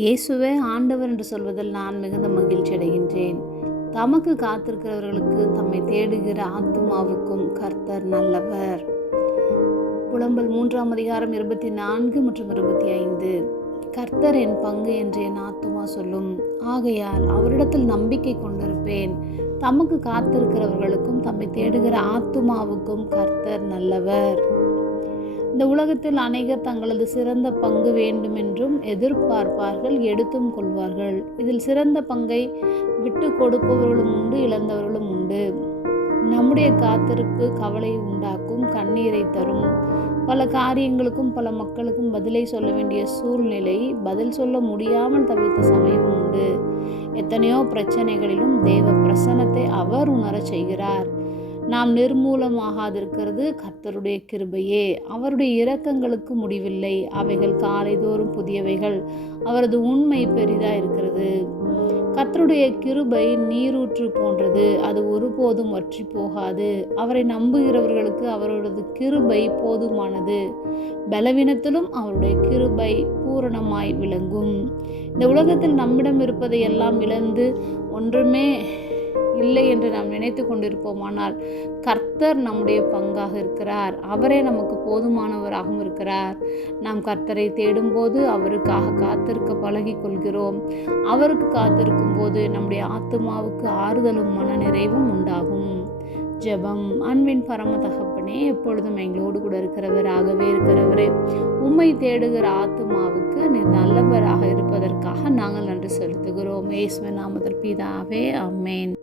இயேசுவே ஆண்டவர் என்று சொல்வதில் நான் மிகுந்த மகிழ்ச்சி அடைகின்றேன். தமக்கு காத்திருக்கிறவர்களுக்கு, தம்மை தேடுகிற ஆத்துமாவுக்கும் கர்த்தர் நல்லவர். புலம்பல் 3ஆம் அதிகாரம் 24 மற்றும் 25. கர்த்தர் என் பங்கு என்று என் ஆத்துமா சொல்லும், ஆகையால் அவரிடத்தில் நம்பிக்கை கொண்டிருப்பேன். தமக்கு காத்திருக்கிறவர்களுக்கும் தம்மை தேடுகிற ஆத்துமாவுக்கும் கர்த்தர் நல்லவர். இந்த உலகத்தில் அநேகர் தங்களது சிறந்த பங்கு வேண்டுமென்றும் எதிர்பார்ப்பார்கள், எடுத்தும் கொள்வார்கள். இதில் சிறந்த பங்கை விட்டு கொடுப்பவர்களும் உண்டு, இழந்தவர்களும் உண்டு. நம்முடைய காத்திருப்பு கவலை உண்டாக்கும், கண்ணீரை தரும். பல காரியங்களுக்கும் பல மக்களுக்கும் பதிலை சொல்ல வேண்டிய சூழ்நிலை, பதில் சொல்ல முடியாமல் தவித்த சமயம் உண்டு. எத்தனையோ பிரச்சனைகளிலும் தேவ பிரசன்னத்தை அவர் உணரச் செய்கிறார். நாம் நிர்மூலமாகாதிருக்கிறது கர்த்தருடைய கிருபையே. அவருடைய இரக்கங்களுக்கு முடிவில்லை, அவைகள் காலைதோறும் புதியவைகள். அவரது உண்மை பெரிதாக இருக்கிறது. கர்த்தருடைய கிருபை நீரூற்று போன்றது, அது ஒருபோதும் வற்றி போகாது. அவரை நம்புகிறவர்களுக்கு அவரது கிருபை போதுமானது. பலவீனத்திலும் அவருடைய கிருபை பூரணமாய் விளங்கும். இந்த உலகத்தில் நம்மிடம் இருப்பதை எல்லாம் இழந்து ஒன்றுமே இல்லை என்று நாம் நினைத்து கொண்டிருப்போமானால், கர்த்தர் நம்முடைய பங்காக இருக்கிறார். அவரே நமக்கு போதுமானவராகவும் இருக்கிறார். நாம் கர்த்தரை தேடும்போது அவருக்காக காத்திருக்க பழகி கொள்கிறோம். அவருக்கு காத்திருக்கும் போது நம்முடைய ஆத்துமாவுக்கு ஆறுதலும் மன நிறைவும் உண்டாகும். ஜெபம். அன்பின் பரம தகப்பனே, எப்பொழுதும் எங்களோடு கூட இருக்கிறவராகவே இருக்கிறவரே, உம்மை தேடுகிற ஆத்துமாவுக்கு நீர் நல்லவராக இருப்பதற்காக நாங்கள் நன்றி செலுத்துகிறோம். இயேசுவின் நாமத்தில் பிதாவே, ஆமென்.